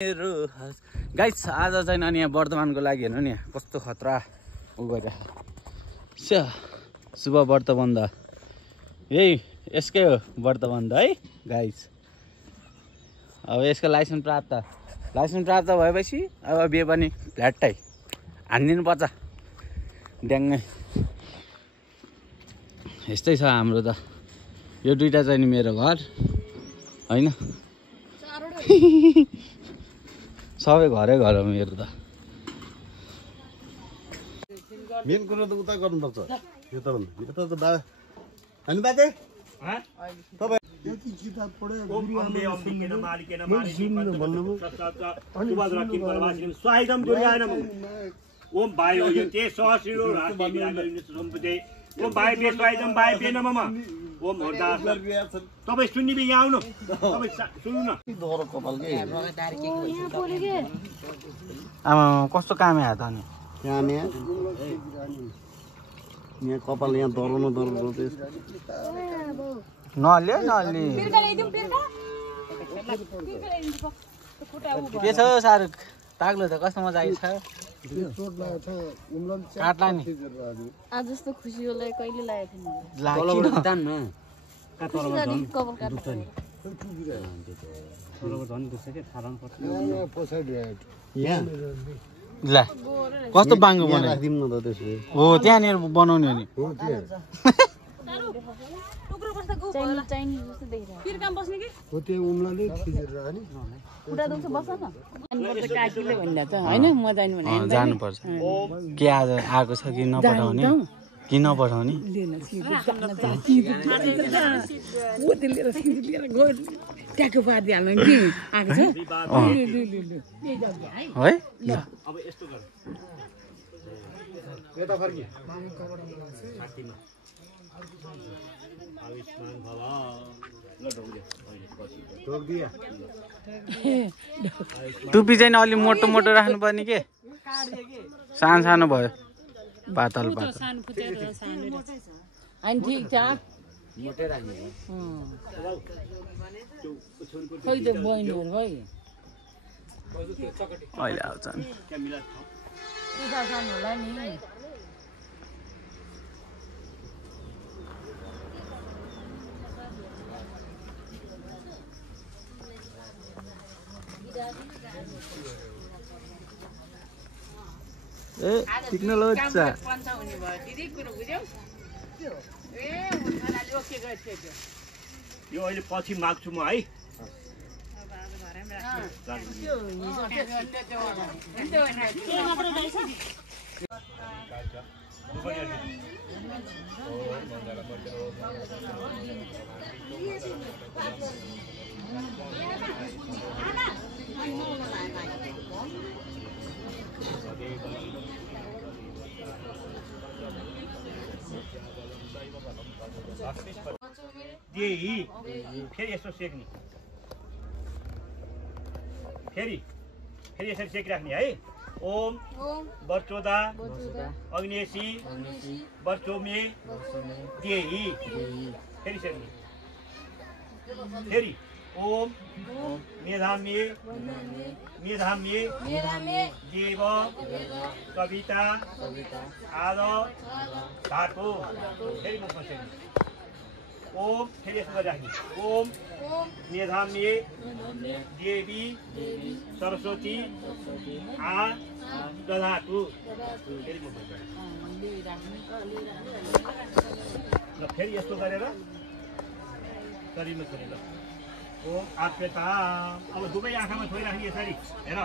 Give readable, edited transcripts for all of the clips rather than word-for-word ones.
Guys आज चाहिँ अनि यहाँ वर्तमानको लागि हेर्नु नि कस्तो खतरा उ गरिरहेको शुभ व्रत बन्द यही यसकै हो व्रत बन्द है गाइस। अब यसको लाइसेन्स प्राप्त भएपछि अब बिहे पनि फ्ल्याटै हानिदिनु पर्छ ड्याङ्गै। यस्तै छ हाम्रो त। यो दुईटा चाहिँ नि मेरो घर होइन सबै घरै घर हो मेरो त। मेन कुरा त उता गर्नुपर्छ यो त बा अनि बाजे तपाईँ यति किताब पढ्यो ओम भाइ हो यो ते सहस्रो सम्पत्ति ओम भाइ पे स्वाइदम भाइ पे नममा ओम हरदास तपाईँ सुन्ने यहाँ आउनु तपाईँ सुन्नु न दोहोरो कपाल के आमा कस्तो काम आयो त अनि यहाँ कपाल यहाँ दराउनु नहल्ली के छ शाहरुख ताग्लो त कस्तो मजा आइछ काट्ला नि आज जस्तो खुसी होला कहिले लागेको ल कस्तो बाङ्गो बनायो हो त्यहाँनिर बनाउने हो नि जानुपर्छ के आज आएको छ कि नपठाउने कि नपठाउने ट्याक्क पारिदिइहाल्नु कि आएको छ है अब यस्तो गर टुपी चाहिँ अलि मोटो मोटो राख्नु पर्ने के सानो सानो भयो पातल अनि ठिक ठाक खोइ त बहिनीहरू खोइ अहिले आउँछ नि होला नि ए टेक्नोलोजी यो अहिले पछि माग्छु म है फेरि यसो सेक्ने फेरि यसरी सेकिराख्ने है ओम वर्चोदा अग्नेशी वर्चोमे देही फेरि सेक्ने फेरि ओम मेधाम्ये देव कविता आद धातु फेरि मुखमा सेक्ने ओम फेरि यसो गरिराख्ने ओम मेधाम्ये देवी सरस्वती आ दधातु फेरि मुखमा ल फेरि यस्तो गरेर शरीरमा छोडे ल ओम आप्यता अब दुवै आँखामा छोइराख्ने यसरी हेर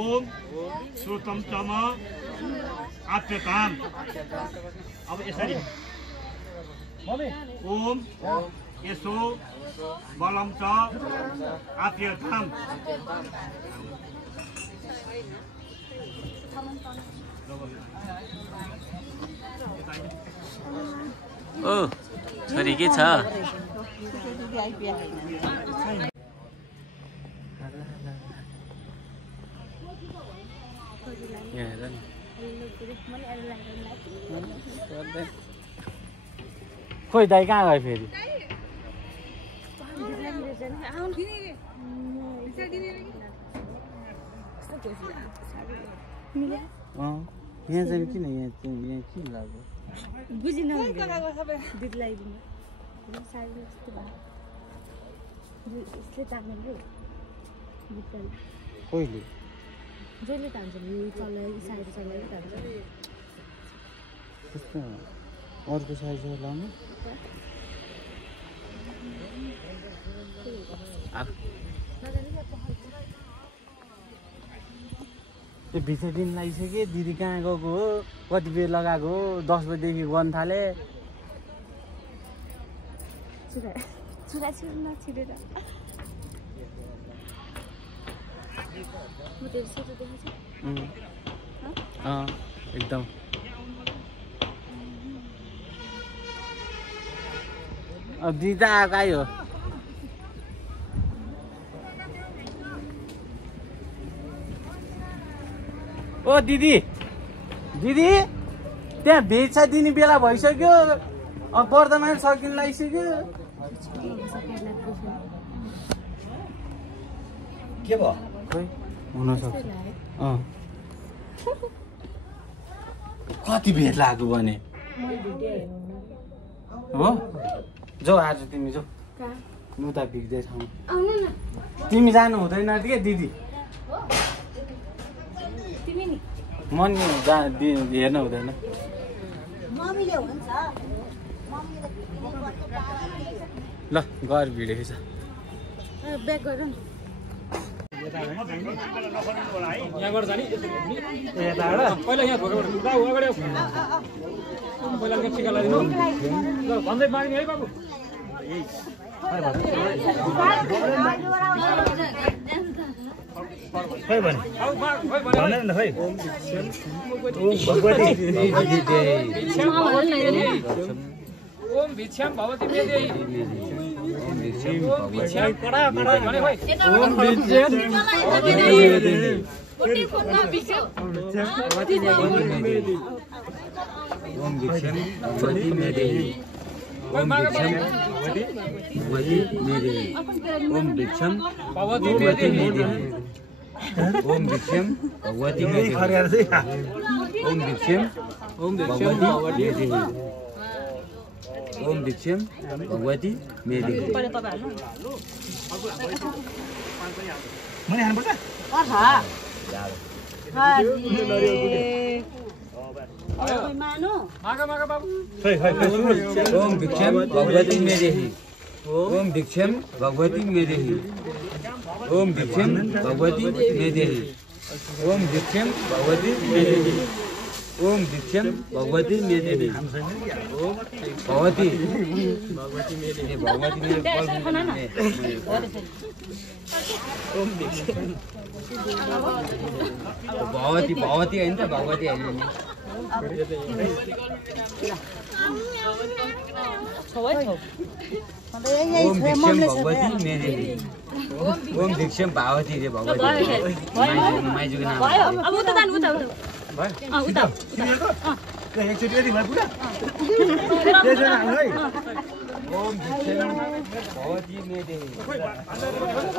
ओम श्रोतम चम आप्यताम अब यसरी ओम यसो बलम च आप्यताम ओ छोरी के छ खोइ दाइ कहाँ गयो फेरि? यहाँ चाहिँ किन यहाँ किन लाग्यो बुझिन दिदी लगाइदिनु साडी यस्तो भयो यसले तान्नु बुट्टाले कहिले जहिले तान्छ नि चल्यो साडी चल्यो तान्छ त्यस्तो अर्को साइज लाउनु त्यो भित्र दिन लगाइसक्यो दिदी कहाँ गएको हो कति बेर लगाएको हो 10 बजेदेखि गर्न थाले छुरा छिरेर म त्यो सेतो देखाउँछु एकदम अब दिदी आएको आयो ओ दिदी दिदी त्यहाँ भेज दिने बेला भइसक्यो अब वर्धमान सकिन लागिसक्यो के भयो खोइ हुनसक्छ कति भेट लाग्यो भने हो जाऊ आज तिमी जाऊ उता भिक्दै ठाउँ तिमी जानु हुँदैन के दिदी मन हेर्न हुँदैन ल घर भिडेको छ ब्याक गरौँ यहाँबाट जाने पहिला यहाँ भोगबाट अगाडि पहिला टिका लगाइदिनु भन्दै माग्ने है बाबु खै भने भनेन खै ओम भिक्षाम भवती मेदेही ओम भिक्षाम कडा कडा भने खै ओम भिक्षाम कुटी फोनमा भिक्षाम ओम भिक्षाम भवती मेदेही ओम भिक्षाम भवती मेदेही ओम भिक्षाम भवती मेदेही ओम भिक्षाम भगवती मेदेही ओम भिक्षाम भगवती मेदेही ओम भिक्षाम भगवती मेदेही मने हान्नुपर्छ मागा मागा बाबु खै खै ओम भिक्षाम भगवती मेदेही ओम भिक्षाम भगवती मेदेही ओम भिक्षाम भगवती मेदेही ओम भिक्षाम भगवती मेदेही ओम भिक्षाम भगवती मेदेही भगवती भगवती मेदेही भगवती ओम भिक्षाम भगवती भगवती हैन त भगवती हैन ओम भिक्षाम भगवती मेदेही ओम भिक्षाम भगवती रे भगवती माइजुको नाम अब उता जानु उता उता एकचोटि यदि भयो पुरा त्यसो हाल्नु है ओम भिक्षाम भगवती मेदेही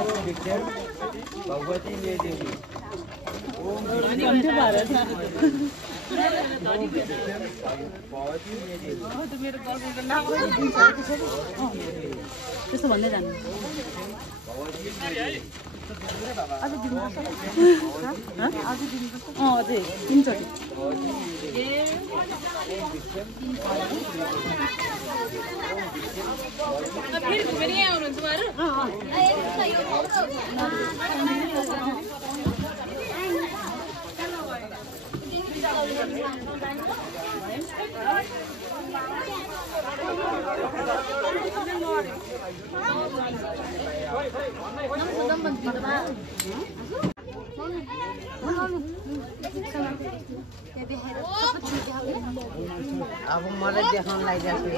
ओम भिक्षाम भगवती मेदेही ओम त्यस्तो भन्दै जानु अझै तिनचोटि फेरि घुमेर यहाँ आउनुहुन्छ उहाँहरू अब मलाई देखाउन लागिरहेको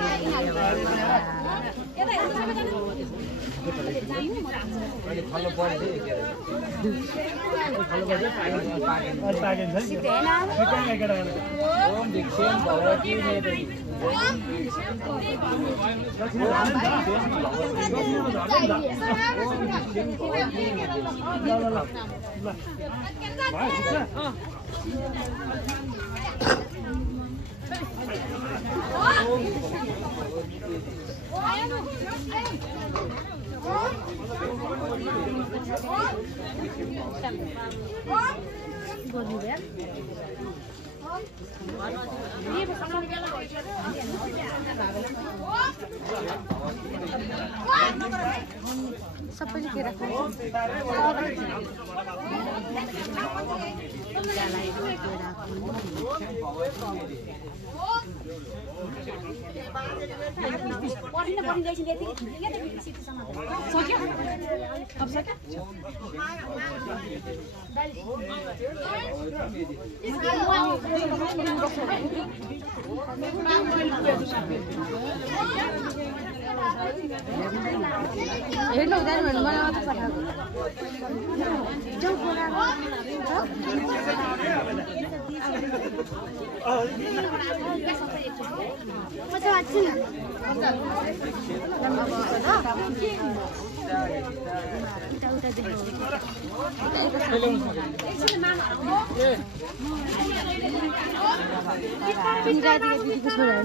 ओम भिक्षाम भगवती मेदेही सबैले के राख्नु हेर्नु हुँदैन भने मलाई मात्र पठाएको जाऊ दिदीको छोरा होइन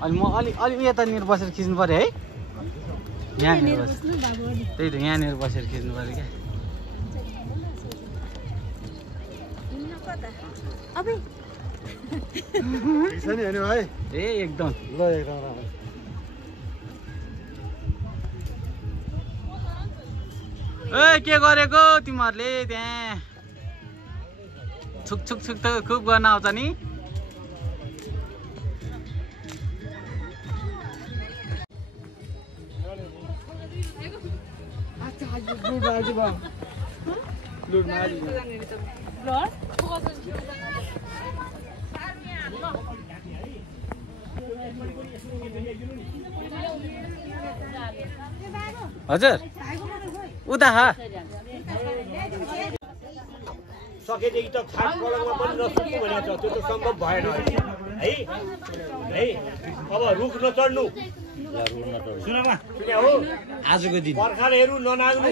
अनि म अलि यतानिर बसेर खिच्नु पर्यो है यहाँनिर त्यही त यहाँनिर बसेर खिच्नु पर्यो क्या ए एकदम ल एकदम ए के गरेको तिमीहरूले त्यहाँ छुक छुक छुक त खुब गर्न आउँछ नि हजुर उता सकेदेखि त खाट पलङमा पनि नसुक्नु भनेको छ त्यो त सम्भव भएन है है अब रुख नचढ्नु सुनमा सुने हो आजको दिन पर्खालहरू ननाग्नु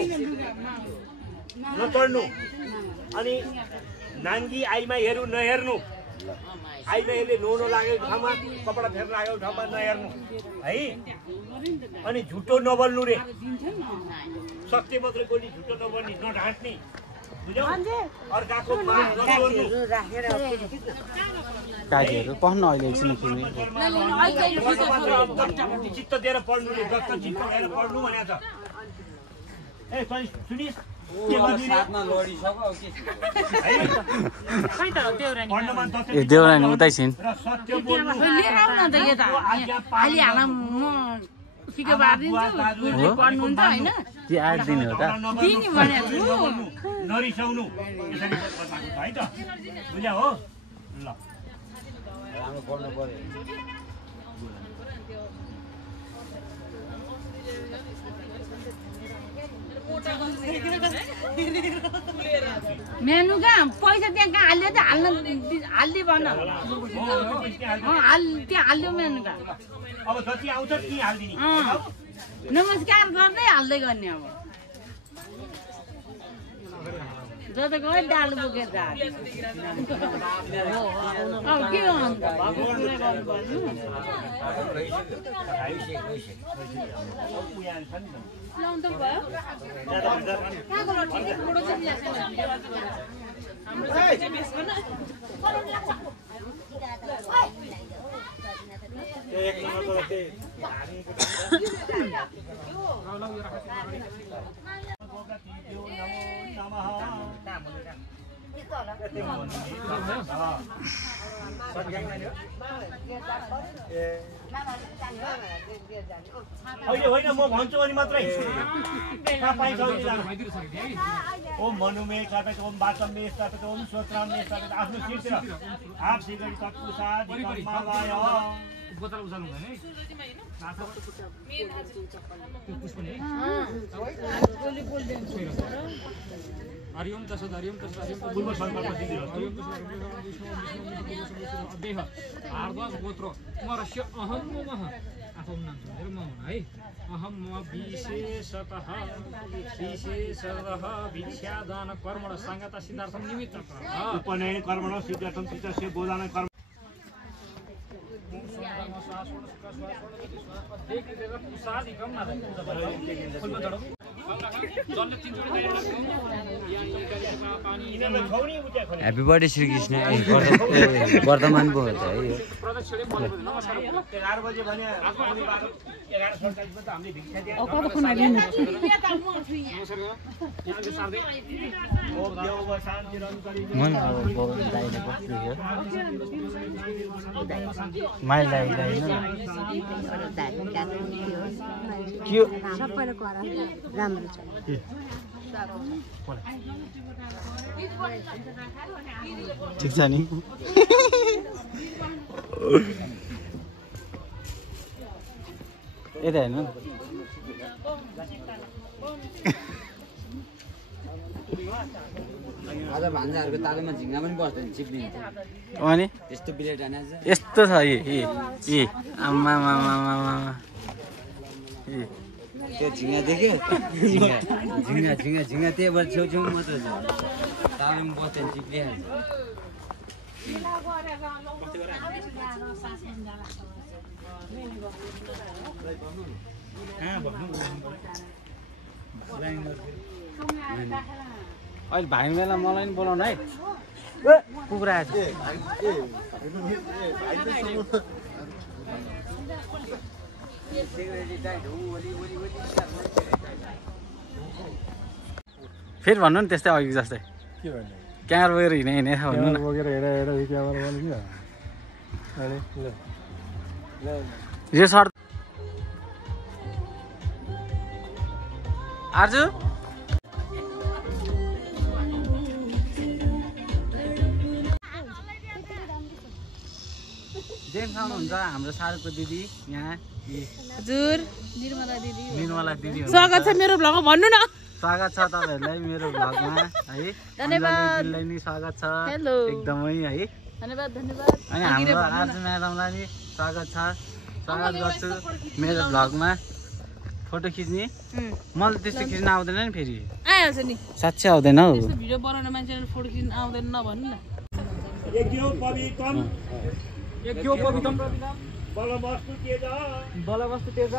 नचढ्नु अनि नाङ्गी आइमाईहरू नहेर्नु आइमाईहरूले नुहाउनु लागेको ठाउँमा कपडा फेर्न लागेको ठाउँमा नहेर्नु है अनि झुटो नबोल्नु रे सत्य मात्रै बोली झुटो नबोल्ने नढाँट्ने अर्काको गाडीहरू पढ्न अहिले एकछिन किन्ने चित्त दिएर पढ्नु रे जस्तो चित्त दिएर पढ्नु भनेको छ ए सुनिस् देउरानी उतै छिन् ती 8 दिन हो त नरिसाउनु यसरी है त बुझ्या हो ल राम्रो पढ्नु पर्यो मेनु कहाँ पैसा त्यहाँ कहाँ हाल्यो त हाल्दै भन त्यहाँ हाल्यो मेनु कहाँ अब जति आउँछ ती हाल्दिने नमस्कार गर्दै हाल्दै गर्ने अब जता गयो दाल बोकेर अब के हो अन्त अहिले होइन म भन्छु अनि मात्रै कहाँ पाइन्छ ओम मनुमे तपेत ओम वाचमे तपेत ओम श्रोत्रामे तपेत आफ्नो शिरतिर आप सिगरी तत्पुसा दिकमावाय बोतल उचाल्नु हुँदैन है हरिओम तसद हरिओम तसद हरिओम पूर्व संकल्प दिदिरो देह हार्दस गोत्र मरस्य अहम मम आफम नाम सुनेर म हुन है अहम म विशेषतः भिक्षादान कर्मण संगता सिद्धार्थम निमित्तः उपनयन कर्मण सिद्धार्थम चित्तस्य बोधान कर्म ह्याप्पी बर्थडे श्री कृष्ण वर्तमान पो हुन्छ है यो 11 बजे भने 11:27 मा त हामीले भिक्षा दिए राम्रो छ ठिक छ नि यता हेर्नु आज भान्जाहरूको तालुमा झिङ्गा पनि बस्दैन चिप्लिन्छ अनि त्यस्तो बिलेट हाने यस्तो छ ए आमा त्यो झिङ्गा देख्यो झिङ्गा त्यहीबाट छेउछेउमा मात्र छ तालुमा बस्दैन चिप्लिहाल्छ अहिले भाइ बेला मलाई नि बोलाउनु है कुखुरा आएछ फेरि भन्नु नि त्यस्तै अघि जस्तै क्यामरा बोकेर हिँडे भन्नु न यो सर्ट आर्जु जेम्स आउनुहुन्छ हाम्रो सारुको दिदी यहाँ हजुर निर्मला दिदी हुनुहुन्छ। स्वागत छ मेरो भ्लगमा भन्नु न स्वागत छ तपाईँहरूलाई मेरो भ्लगमा है धन्यवाद नि स्वागत छ हेलो एकदमै है धन्यवाद अनि हाम्रो आर्जु म्याडमलाई नि स्वागत गर्छु मेरो भ्लगमा फोटो खिच्ने मलाई त्यस्तो खिच्न आउँदैन नि फेरि आइहाल्छ नि साँच्चै आउँदैन हौ भिडियो बनाउने मान्छेले फोटो खिच्न आउँदैन नभन्नु न यज्ञो पवित्रम बलवस्तु तेज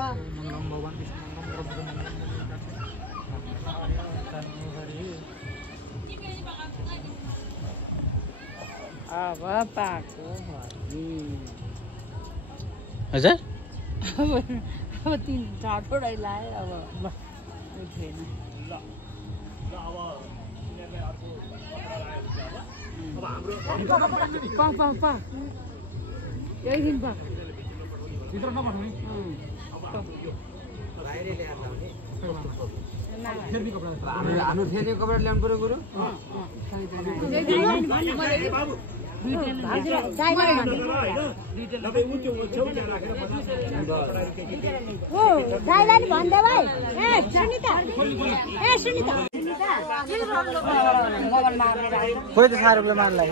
अब पाको हजुर अब तिन चारवटै लायो अब उठेन पा यही दिन पा भित्र नपठाउने हाम्रो फेरि कपडा ल्याउनु पर्यो गुरु खोइ त सारूले मार्लाई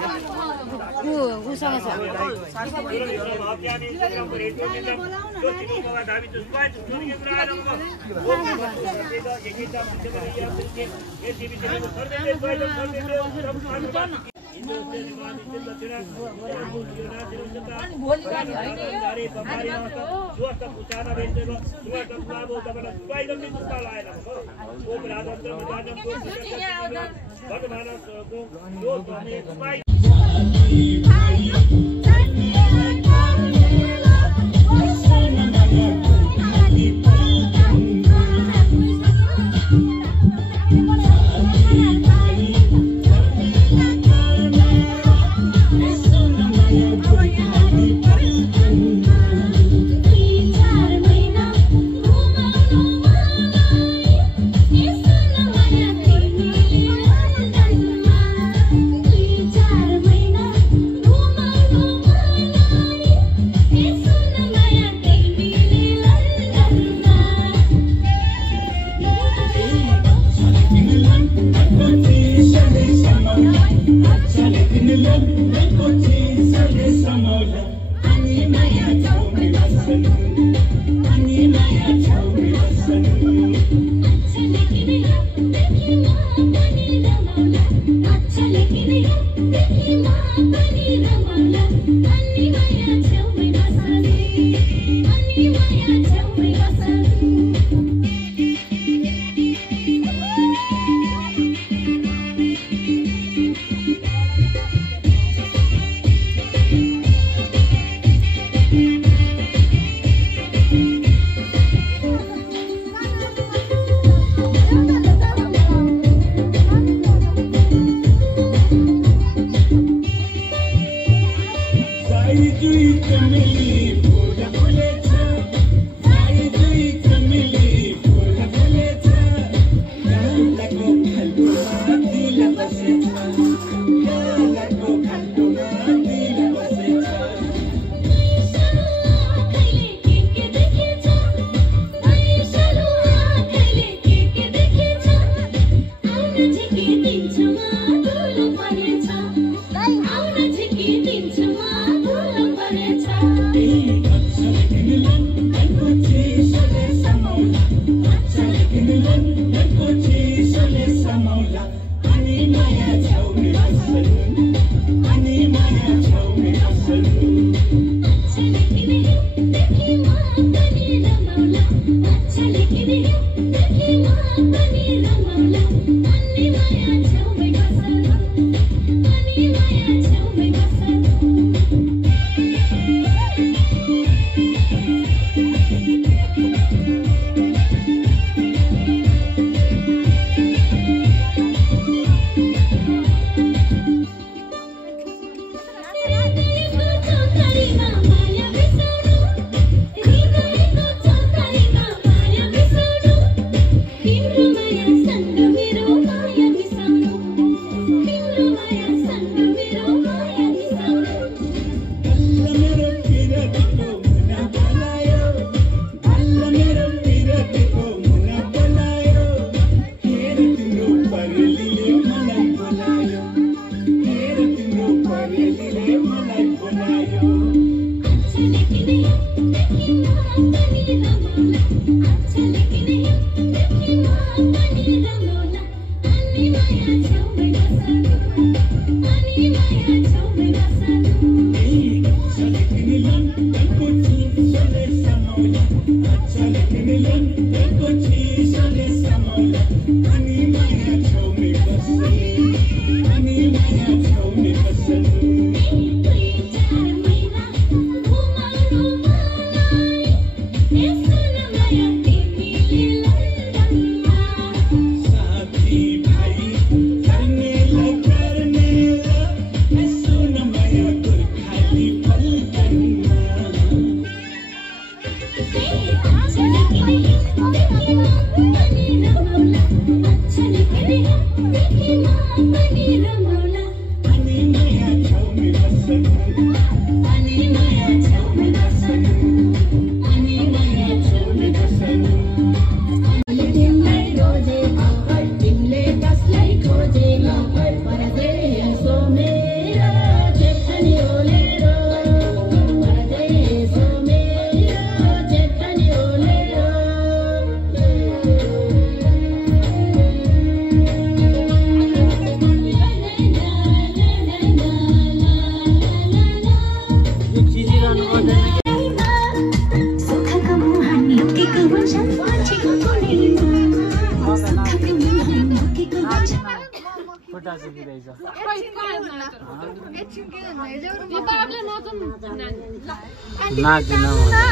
Maria,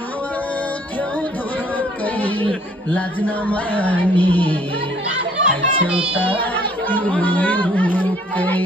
रुथ्यौ धुरुकै लाज नमानी आइछौ त रुरुकै